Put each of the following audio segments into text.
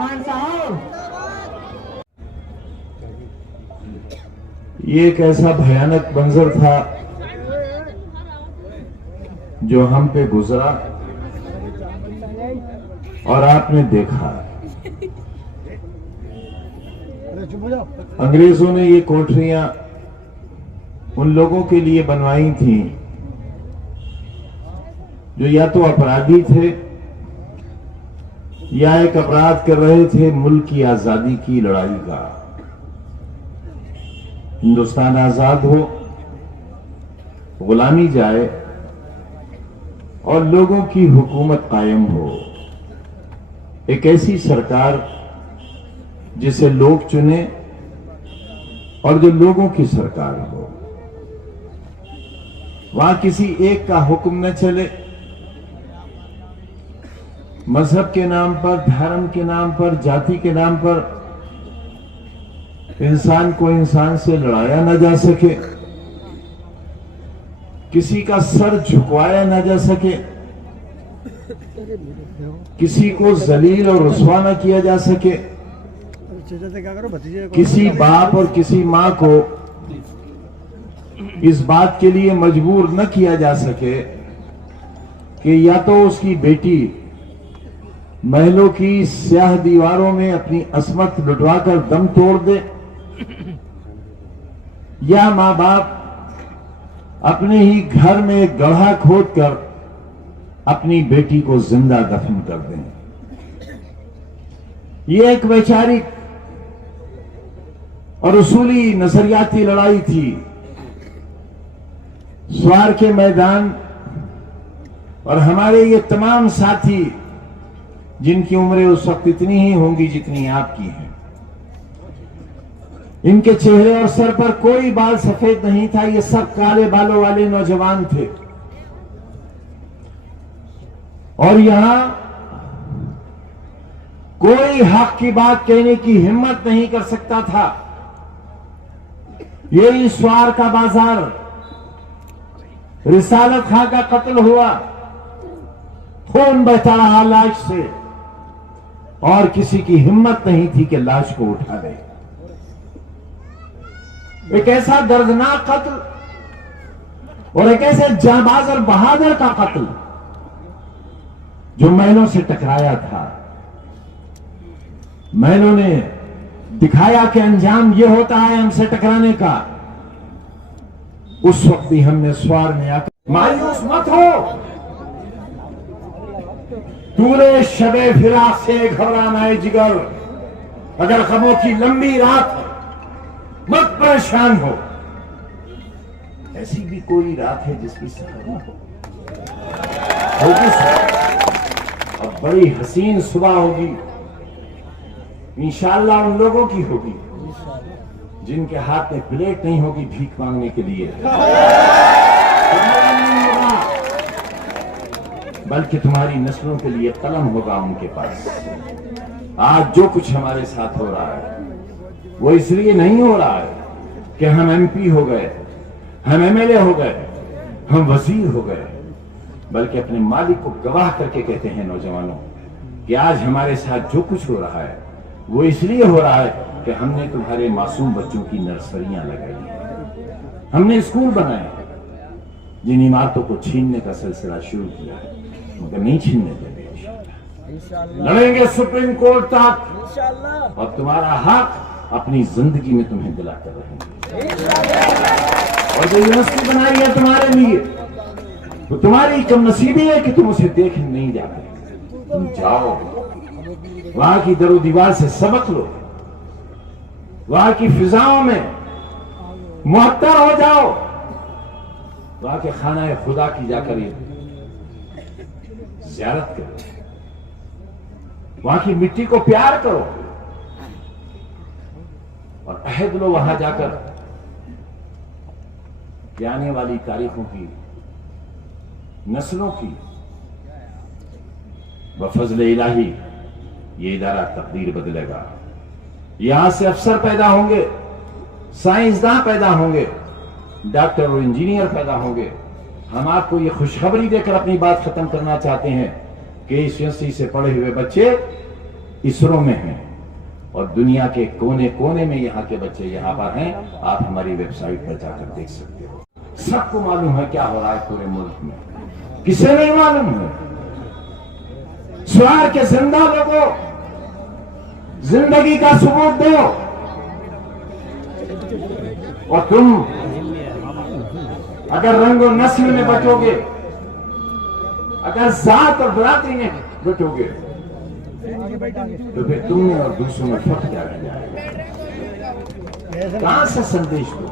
खान साहब। ये एक ऐसा भयानक मंजर था जो हम पे गुजरा और आपने देखा। अंग्रेजों ने ये कोठरियां उन लोगों के लिए बनवाई थी जो या तो अपराधी थे या एक अपराध कर रहे थे मुल्क की आजादी की लड़ाई का। हिंदुस्तान आजाद हो, गुलामी जाए और लोगों की हुकूमत कायम हो। एक ऐसी सरकार जिसे लोग चुने और जो लोगों की सरकार हो। वहां किसी एक का हुक्म न चले, मजहब के नाम पर, धर्म के नाम पर, जाति के नाम पर इंसान को इंसान से लड़ाया न जा सके, किसी का सर झुकवाया न जा सके, किसी को जलील और रुस्वा न किया जा सके, किसी बाप और किसी मां को इस बात के लिए मजबूर न किया जा सके कि या तो उसकी बेटी महलों की स्याह दीवारों में अपनी असमत लुटवाकर दम तोड़ दे, या मां बाप अपने ही घर में गड्ढा खोदकर अपनी बेटी को जिंदा दफन कर दें। ये एक वैचारिक और उसूली नजरियाती लड़ाई थी। स्वार के मैदान और हमारे ये तमाम साथी जिनकी उम्रें उस वक्त इतनी ही होंगी जितनी आपकी हैं, इनके चेहरे और सर पर कोई बाल सफेद नहीं था। ये सब काले बालों वाले नौजवान थे और यहां कोई हक की बात कहने की हिम्मत नहीं कर सकता था। यही स्वार का बाजार, रिसालत खां का कत्ल हुआ, खून बहता रहा लाश से और किसी की हिम्मत नहीं थी कि लाश को उठा ले। एक ऐसा दर्दनाक कत्ल और एक ऐसे जांबाज और बहादुर का कत्ल जो महलों से टकराया था। महलों ने दिखाया कि अंजाम यह होता है हमसे टकराने का। उस वक्त भी हमने स्वार में आकर मायूस मत हो, तूरे शबे फिराक से घबराना है जिगर, अगर ख़मों की लंबी रात मत परेशान हो। ऐसी भी कोई रात है जिसकी सहारा होगी और बड़ी हसीन सुबह होगी। इंशाअल्लाह उन लोगों की होगी जिनके हाथ में प्लेट नहीं होगी भीख मांगने के लिए, बल्कि तुम्हारी नस्लों के लिए कलम होगा उनके पास। आज जो कुछ हमारे साथ हो रहा है वो इसलिए नहीं हो रहा है कि हम एमपी हो गए, हम एमएलए हो गए, हम वजीर हो गए, बल्कि अपने मालिक को गवाह करके कहते हैं नौजवानों कि आज हमारे साथ जो कुछ हो रहा है वो इसलिए हो रहा है कि हमने तुम्हारे मासूम बच्चों की नर्सरियां लगाई हैं, हमने स्कूल बनाए, जिन इमारतों को छीनने का सिलसिला शुरू किया है मगर नहीं छीनने देंगे। लड़ेंगे सुप्रीम कोर्ट तक और तुम्हारा हक अपनी जिंदगी में तुम्हें दिलाकर रहेंगे। और जो यूनिवर्सिटी बनाई है तुम्हारे लिए तो तुम्हारी कमनसीबी है कि तुम उसे देख नहीं जाते। तुम जाओ, वहां की दरो दीवार से सबक लो, वहां की फिजाओं में मुअत्तर हो जाओ, वहां के खाना खुदा की जाकर ज़ियारत करो, वहां की मिट्टी को प्यार करो और अहद लो वहां जाकर कि आने वाली तारीखों की, नस्लों की बफज़ल इलाही ये इदारा तकदीर बदलेगा। यहां से अफसर पैदा होंगे, साइंसदान पैदा होंगे, डॉक्टर और इंजीनियर पैदा होंगे। हम आपको ये खुशखबरी देकर अपनी बात खत्म करना चाहते हैं कि इस यूनिवर्सिटी से पढ़े हुए बच्चे इसरो में हैं और दुनिया के कोने कोने में यहाँ के बच्चे यहाँ पर हैं। आप हमारी वेबसाइट पर जाकर देख सकते हो। सबको मालूम है क्या हो रहा है पूरे मुल्क में, किसे नहीं मालूम है? स्वार के जिंदा लोगों, जिंदगी का सबूत दो। और तुम अगर रंग और नस्ल में बचोगे, अगर जात और बरादरी में बचोगे, तो फिर तुम में और दूसरों में फर्क क्या रह जाएगा? कहां से संदेश दो?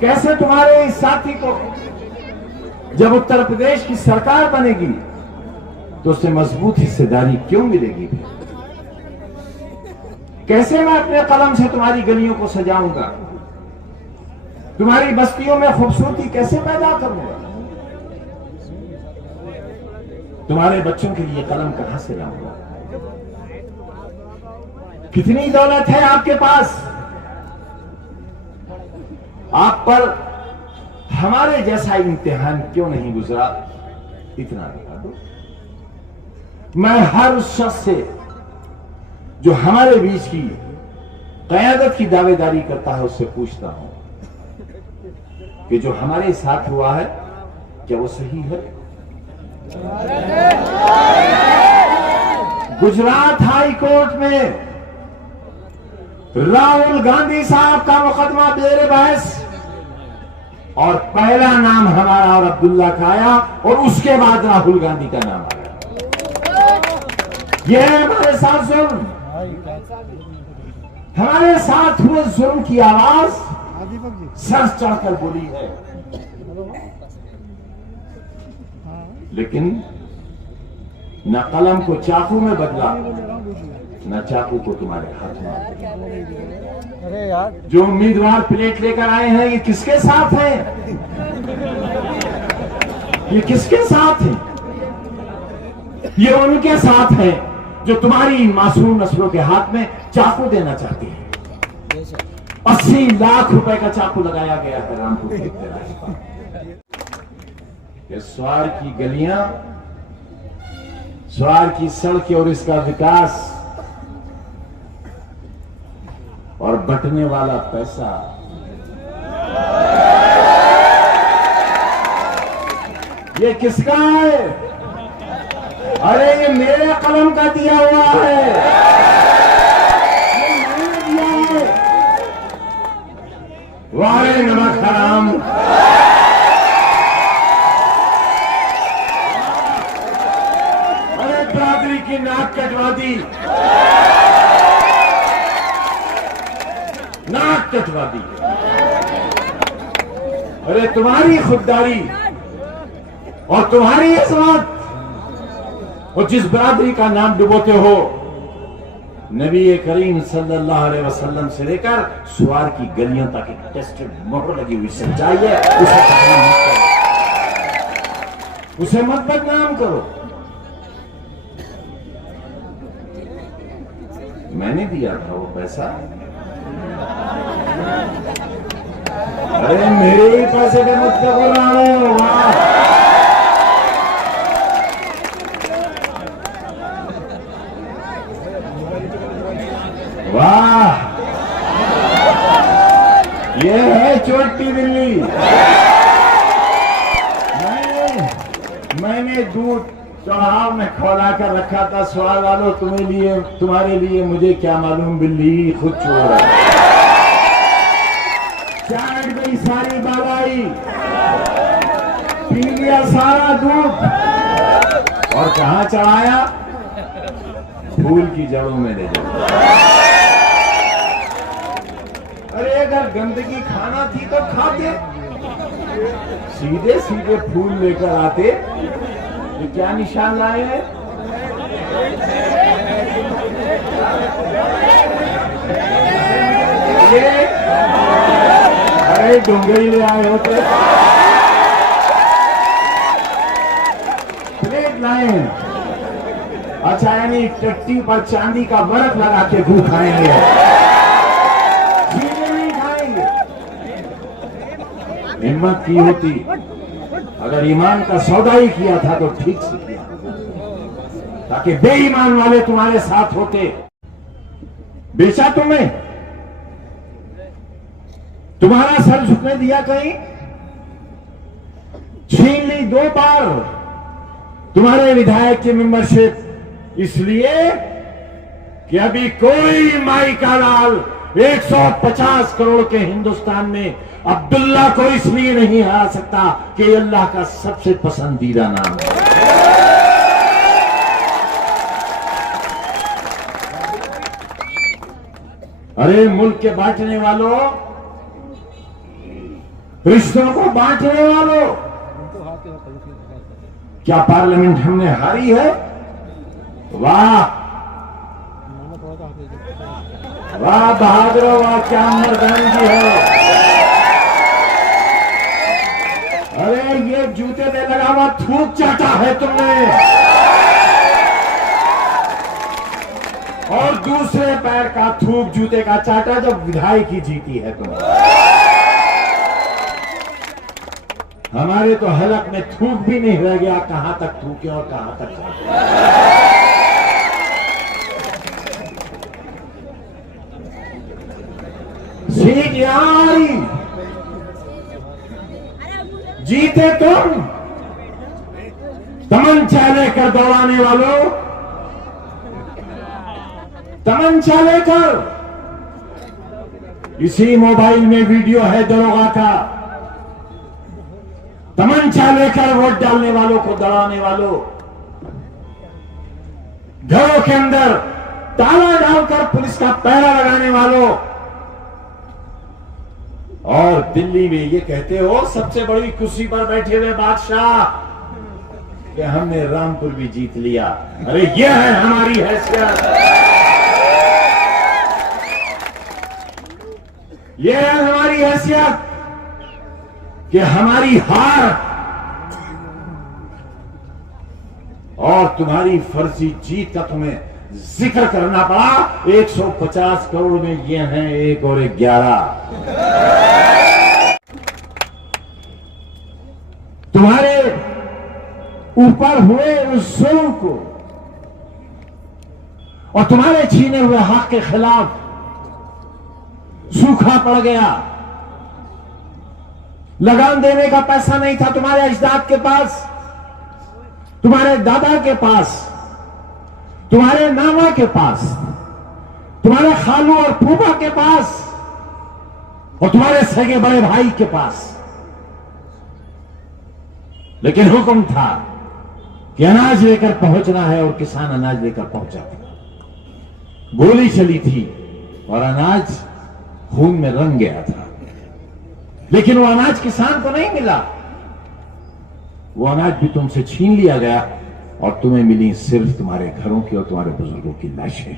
कैसे तुम्हारे इस साथी को जब उत्तर प्रदेश की सरकार बनेगी तो उससे मजबूत हिस्सेदारी क्यों मिलेगी? कैसे मैं अपने कलम से तुम्हारी गलियों को सजाऊंगा? तुम्हारी बस्तियों में खूबसूरती कैसे पैदा करूंगा? तुम्हारे बच्चों के लिए कलम कहां से लाऊंगा? कितनी दौलत है आपके पास, आप पर हमारे जैसा इम्तिहान क्यों नहीं गुजरा? इतना बता दो। मैं हर उस शख्स से जो हमारे बीच की क़यादत की दावेदारी करता है उससे पूछता हूं कि जो हमारे साथ हुआ है क्या वो सही है? गुजरात हाई कोर्ट में राहुल गांधी साहब का मुकदमा बेर बहस और पहला नाम हमारा और अब्दुल्ला का आया और उसके बाद राहुल गांधी का नाम आया। यह है हमारे साथ जुल्म। हमारे साथ हुए जुल्म की आवाज सर चढ़कर बोली है, लेकिन न कलम को चाकू में बदला, न चाकू को तुम्हारे हाथ में। अरे यार, जो उम्मीदवार प्लेट लेकर आए हैं ये किसके साथ हैं? ये किसके साथ हैं? ये उनके साथ हैं जो तुम्हारी मासूम नस्लों के हाथ में चाकू देना चाहती है। 80 लाख रुपए का चाकू लगाया गया है रामपुर के रास्ता। ये स्वार की गलियां, स्वार की सड़कें और इसका विकास और बंटने वाला पैसा, ये किसका है? अरे ये मेरे कलम का दिया हुआ है, ये मैंने दिया है। वारे नमक हराम, अरे बरादरी की नाक कटवा दी, नाक कटवा दी। अरे तुम्हारी खुददारी और तुम्हारी इस्मत और जिस बरादरी का नाम डुबोते हो, नबी करीम सल्लल्लाहु अलैहि वसल्लम से लेकर सुवार की गलियों तक एक टेस्टेड मोहर लगी हुई सच्चाई है। उसे मत बदनाम करो। मैंने दिया था वो पैसा, अरे मेरे ही पैसे के मत बोल रहे हो। वाह, ये है छोटी बिल्ली। मैंने दूध चढ़ाव में खोला कर रखा था। सवाल वालों तुम्हारे लिए मुझे क्या मालूम, बिल्ली खुद छोड़ रहा है। चाट गई सारी बालाई, पी लिया सारा दूध और कहां चढ़ाया? फूल की जड़ों में ले जाओ। अरे अगर गंदगी खाना थी तो खाते, सीधे सीधे फूल लेकर आते। ये क्या निशान लाए हैं? ये अरे डोंगरी ले आए होते, प्लेट लाए। अच्छा, यानी टट्टी पर चांदी का वर्क लगा के भूख खाएंगे, सीधे नहीं खाएंगे। हिम्मत की होती, अगर ईमान का सौदा ही किया था तो ठीक से किया। ताकि बेईमान वाले तुम्हारे साथ होते। बेचा तुम्हें, तुम्हारा सर झुकने दिया कहीं? छीन ली 2 बार तुम्हारे विधायक की मेंबरशिप, इसलिए कि अभी कोई माई का लाल 150 करोड़ के हिंदुस्तान में अब्दुल्ला को इसलिए नहीं हरा सकता कि अल्लाह का सबसे पसंदीदा नाम है। अरे मुल्क के बांटने वालों, रिश्तों को बांटने वालों, क्या पार्लियामेंट हमने हारी है? वाह वाह बहादुर, वाह क्या मर्दानगी है। अरे ये जूते पे लगा हुआ थूक चाटा है तुमने, और दूसरे पैर का थूक जूते का चाटा जब विधायक की जीती है तुम। हमारे तो हलक में थूक भी नहीं रह गया, कहां तक थूके और कहां तक चाटे। सीख यारी, जीते तुम, तमंचा लेकर दौड़ाने वालों, तमंचा लेकर। इसी मोबाइल में वीडियो है दरोगा का। तमंचा लेकर वोट डालने वालों को दौड़ाने वालों, घरों के अंदर ताला डालकर पुलिस का पहरा लगाने वालों, और दिल्ली में ये कहते हो सबसे बड़ी कुर्सी पर बैठे हुए बादशाह कि हमने रामपुर भी जीत लिया। अरे ये है हमारी हैसियत, ये है हमारी हैसियत कि हमारी हार और तुम्हारी फर्जी जीत का तुम्हें जिक्र करना पड़ा। 150 करोड़ में ये हैं 1 और 11। तुम्हारे ऊपर हुए उस जुल्म को और तुम्हारे छीने हुए हक के खिलाफ सूखा पड़ गया। लगान देने का पैसा नहीं था तुम्हारे अजदाद के पास, तुम्हारे दादा के पास, तुम्हारे नाना के पास, तुम्हारे खालू और फूफा के पास, और तुम्हारे सगे बड़े भाई के पास। लेकिन हुक्म था कि अनाज लेकर पहुंचना है, और किसान अनाज लेकर पहुंचा था। गोली चली थी और अनाज खून में रंग गया था, लेकिन वो अनाज किसान को नहीं मिला। वो अनाज भी तुमसे छीन लिया गया, और तुम्हें मिली सिर्फ तुम्हारे घरों की और तुम्हारे बुजुर्गों की लाशें।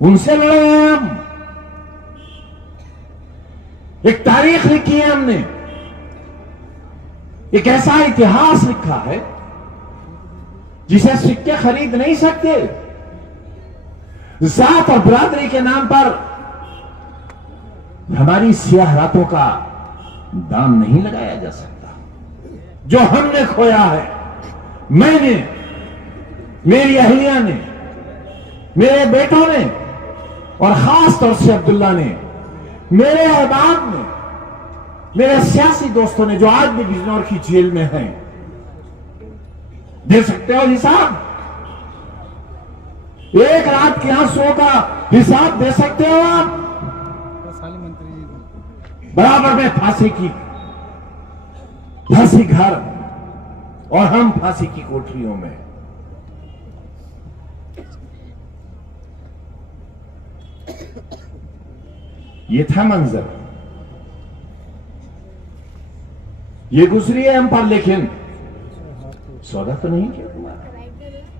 उनसे लड़े हैं हम। एक तारीख लिखी है हमने, एक ऐसा इतिहास लिखा है जिसे सिक्के खरीद नहीं सकते। जात और बरादरी के नाम पर हमारी सियाह रातों का दाम नहीं लगाया जा सकता। जो हमने खोया है, मैंने, मेरी अहलिया ने, मेरे बेटों ने, और खास तौर से अब्दुल्ला ने, मेरे अहबाब ने, मेरे सियासी दोस्तों ने, जो आज भी बिजनौर की जेल में हैं, दे सकते हो हिसाब? एक रात के आंसुओं का हिसाब दे सकते हो आप? बराबर में फांसी घर, और हम फांसी की कोठरियों में। ये था मंजर, ये गुजरी है हम पर, लेकिन सौदा तो नहीं किया तुम्हारा।